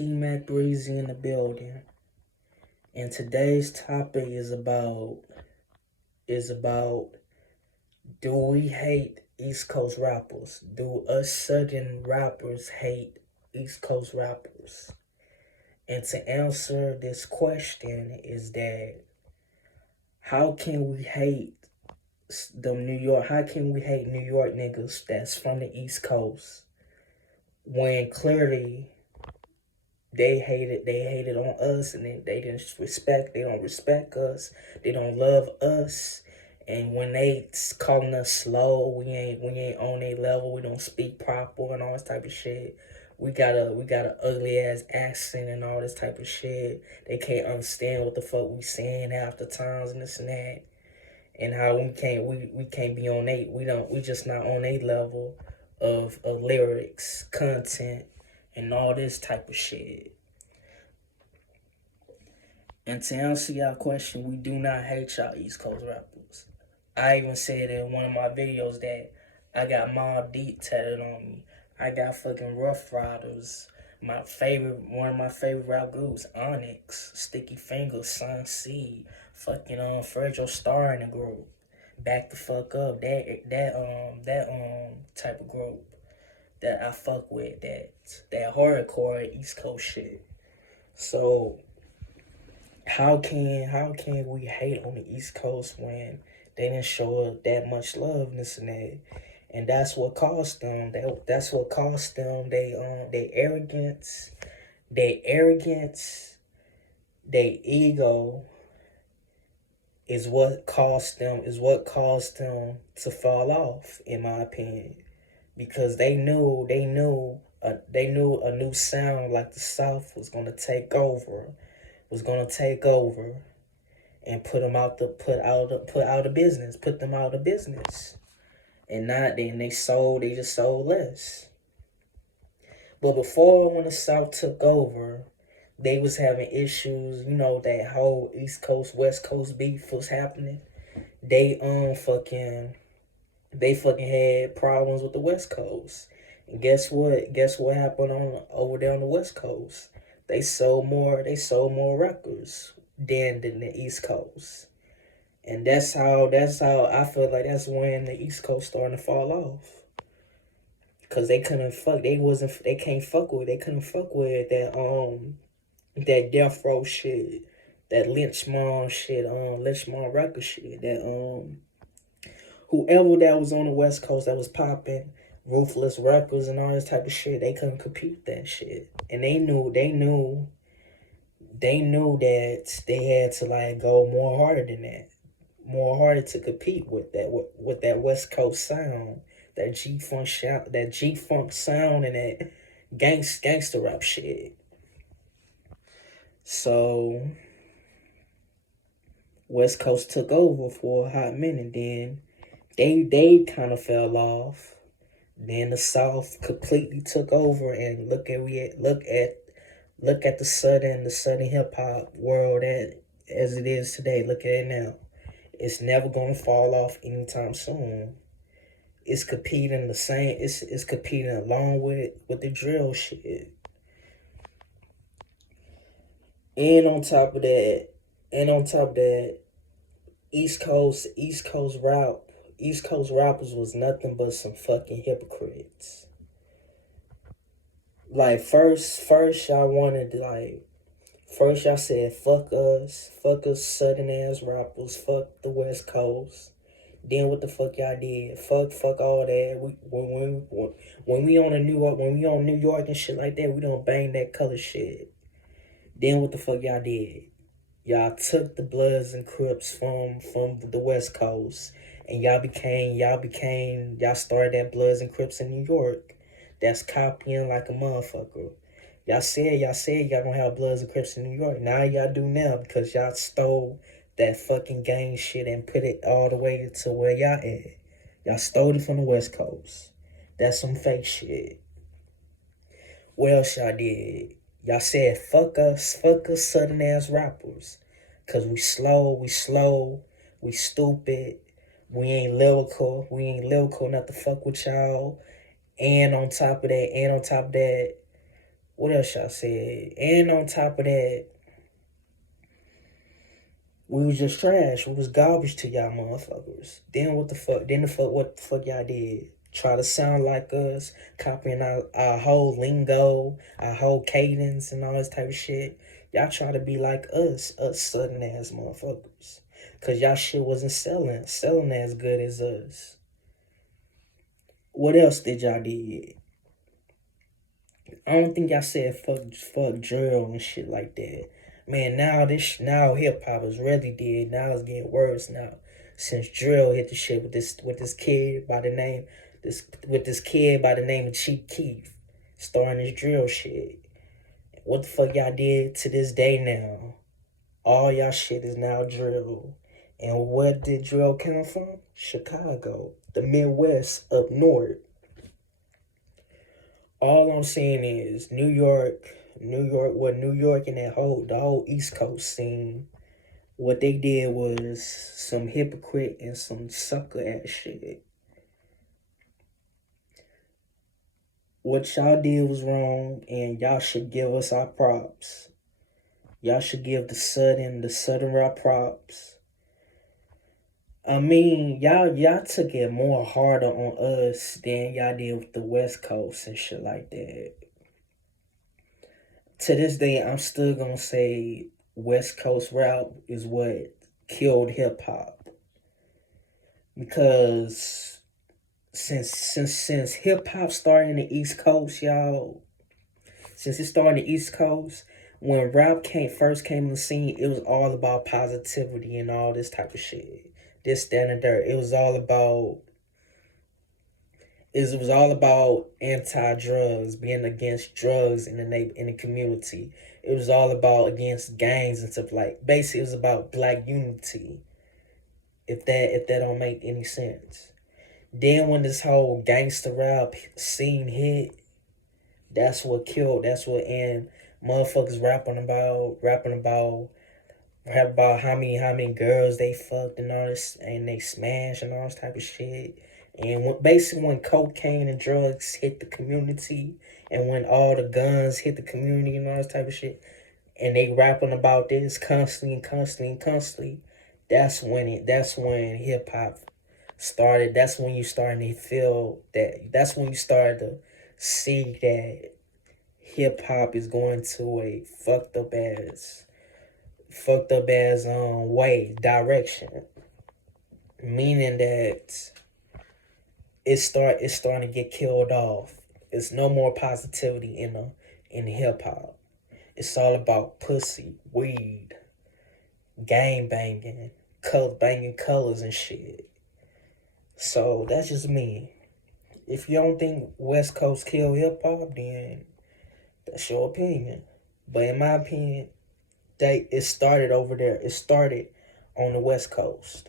C-Mac Breezy in the building, and today's topic is about do we hate East Coast rappers? Do us Southern rappers hate East Coast rappers? And to answer this question is that how can we hate them New York? How can we hate New York niggas that's from the East Coast when clearly they hated on us, and they don't respect us, they don't love us. And when they calling us slow, we ain't on their level, we don't speak proper and all this type of shit. We got a ugly ass accent and all this type of shit. They can't understand what the fuck we saying half the times and this and that. And how we can't be on we just not on a level of lyrics, content, and all this type of shit. And to answer y'all question, we do not hate y'all East Coast rappers. I even said in one of my videos that I got Mobb Deep tatted on me. I got fucking Rough Riders. One of my favorite rap groups, Onyx, Sticky Fingers, Sun C, fucking Virgil Star in the group. Back the fuck up. That type of group that I fuck with, that hardcore East Coast shit. So how can we hate on the East Coast when they didn't show us that much love, this and that? And that's what cost them. That's what cost them. They arrogance, they ego is what caused them to fall off, in my opinion, because they knew a new sound like the South was gonna take over and put them out of business. And not then they just sold less. But before, when the South took over, they was having issues, that whole East Coast West Coast beef was happening. They fucking had problems with the West Coast. And guess what happened on over there on the West Coast? They sold more records than the East Coast. And that's how I feel like that's when the East Coast starting to fall off. Cause they couldn't fuck with that death row shit, that Lynchmon record shit, that whoever that was on the West Coast that was popping, Ruthless Records and all this type of shit, they couldn't compete with that shit. And they knew that they had to like go more harder than that. More harder to compete with that West Coast sound, that G Funk sound, and that gangster rap shit. So West Coast took over for a hot minute. Then they kind of fell off. Then the South completely took over, and look at the southern hip hop world as it is today. Look at it now. It's never gonna fall off anytime soon. It's competing the same. It's competing along with the drill shit. And on top of that, East Coast rappers was nothing but some fucking hypocrites. Like first y'all said fuck us Southern ass rappers, fuck the West Coast. Then what the fuck y'all did? Fuck all that. When we on New York and shit like that, we don't bang that color shit. Then what the fuck y'all did? Y'all took the Bloods and Crips from the West Coast, and y'all started that Bloods and Crips in New York. That's copying like a motherfucker. Y'all don't have Bloods and Crips in New York. Now y'all do now, because y'all stole that fucking gang shit and put it all the way to where y'all at. Y'all stole it from the West Coast. That's some fake shit. What else y'all did? Y'all said fuck us Southern ass rappers. Cause we slow, we stupid, we ain't lyrical enough to fuck with y'all. And on top of that, What else y'all said? And on top of that, we was just trash. We was garbage to y'all motherfuckers. Then what the fuck? What the fuck y'all did? Try to sound like us, copying our whole lingo, our whole cadence and all this type of shit. Y'all try to be like us southern ass motherfuckers. Cause y'all shit wasn't selling as good as us. What else did y'all did? I don't think y'all said fuck drill and shit like that. Man, now hip hop is really dead. Now it's getting worse now. Since drill hit the shit with this kid by the name this kid by the name of Chief Keef starting this drill shit. What the fuck y'all did to this day now? All y'all shit is now drill. And where did drill come from? Chicago. The Midwest up north. All I'm saying is New York and the whole East Coast scene, what they did was some hypocrite and some sucker ass shit. What y'all did was wrong, and y'all should give us our props. Y'all should give the Southern our props. I mean, y'all took it more harder on us than y'all did with the West Coast and shit like that. To this day, I'm still gonna say West Coast rap is what killed hip hop. Because since hip hop started in the East Coast, y'all, since it started in the East Coast, when rap first came on the scene, it was all about positivity and all this type of shit. This, that, and there. It was all about anti-drugs, being against drugs in the community. It was all about against gangs and stuff like. Basically, it was about black unity. If that don't make any sense. Then when this whole gangster rap scene hit, that's what killed. That's what and motherfuckers rap about how many girls they fucked and all this, and they smashed and all this type of shit. And basically when cocaine and drugs hit the community, and when all the guns hit the community and all this type of shit, and they rapping about this constantly and constantly and constantly, that's when hip hop started. That's when you starting to feel that. That's when you started to see that hip hop is going to a fucked up as way direction, meaning that it's starting to get killed off. There's no more positivity in hip hop. It's all about pussy, weed, gang banging, banging colors and shit. So that's just me. If you don't think West Coast kill hip hop, then that's your opinion. But in my opinion, it started over there. It started on the West Coast.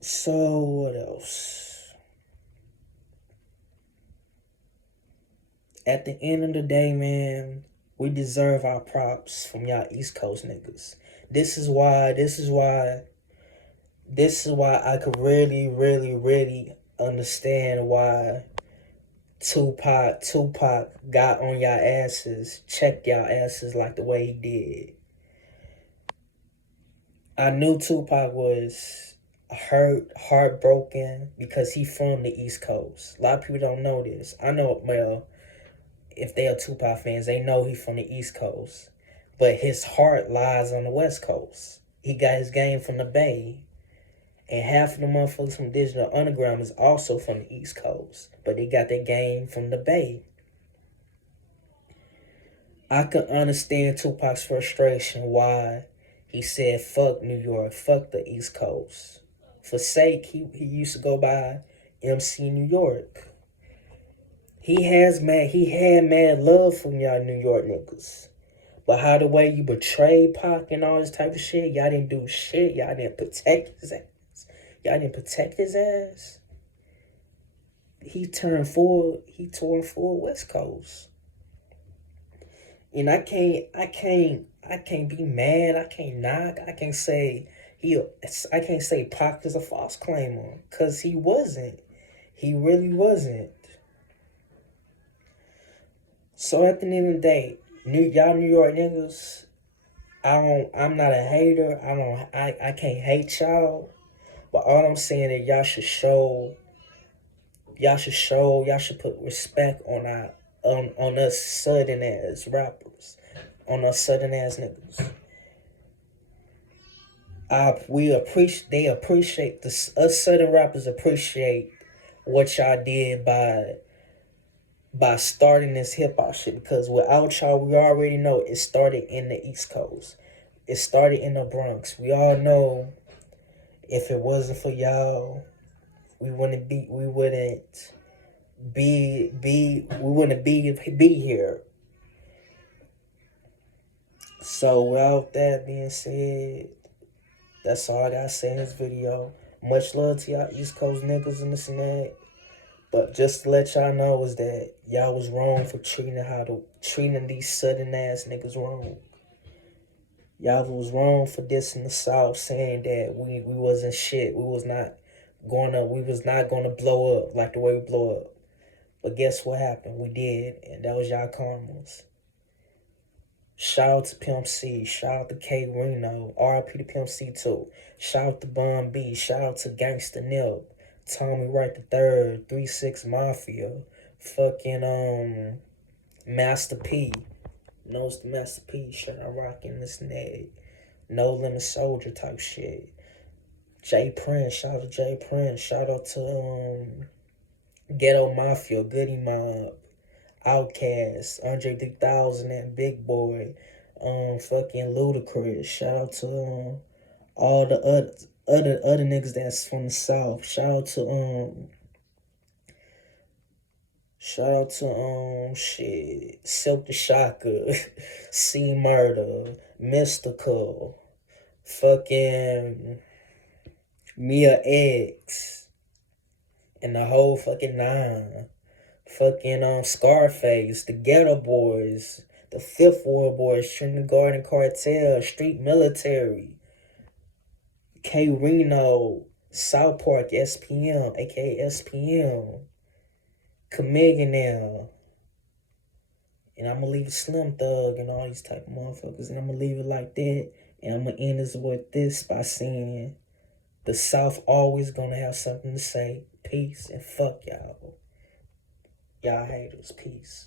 So what else? At the end of the day, man, we deserve our props from y'all East Coast niggas. This is why I could really, really, really understand why Tupac got on y'all asses, checked y'all asses like the way he did. I knew Tupac was heartbroken, because he from the East Coast. A lot of people don't know this. I know, well, if they are Tupac fans, they know he from the East Coast. But his heart lies on the West Coast. He got his game from the Bay. And half of the motherfuckers from Digital Underground is also from the East Coast. But they got their game from the Bay. I could understand Tupac's frustration why he said fuck New York, fuck the East Coast. For sake, he used to go by MC New York. He had mad love from y'all New York niggas. But how the way you betrayed Pac and all this type of shit, y'all didn't do shit. Y'all didn't protect his ass. Y'all didn't protect his ass. He tore full West Coast. And I can't be mad. I can't knock. I can't say Pac is a false claimer, cause he wasn't. He really wasn't. So at the end of the day, y'all New York niggas, I'm not a hater. I can't hate y'all. But all I'm saying is y'all should put respect on on us southern ass rappers, on us southern ass niggas. They appreciate this. Us southern rappers appreciate what y'all did by starting this hip hop shit, because without y'all, we already know it started in the East Coast. It started in the Bronx. We all know if it wasn't for y'all, we wouldn't be here. So without that being said, that's all I gotta say in this video. Much love to y'all East Coast niggas and this and that. But just to let y'all know is that y'all was wrong for treating these southern ass niggas wrong. Y'all was wrong for dissing the South, saying that we wasn't shit. We was not gonna blow up like the way we blow up. But guess what happened? We did, and that was y'all karmas. Shout out to Pimp C. Shout out to K Reno. RIP to Pimp C too. Shout out to Bun B. Shout out to Gangsta Nip. Tommy Wright the Third. 3-6 Mafia. Fucking Master P. Knows the Master P. Shit, I rockin' this neg. No Limit Soldier type shit. J Prince. Shout out to J Prince. Shout out to Ghetto Mafia. Goody Mob. Outkast, Andre 3000, and Big Boy, fucking Ludacris. Shout out to all the other niggas that's from the South. Shout out to shit, Silk the Shocker, C Murder, Mystical, fucking Mia X, and the whole fucking nine. Fucking Scarface, the Ghetto Boys, the Fifth Ward Boys, Trinity Garden Cartel, Street Military, K Reno, South Park SPM, aka SPM, Chameleon, and I'm gonna leave it Slim Thug and all these type of motherfuckers, and I'm gonna leave it like that, and I'm gonna end this with this by saying the South always gonna have something to say. Peace and fuck y'all. Y'all haters. Peace.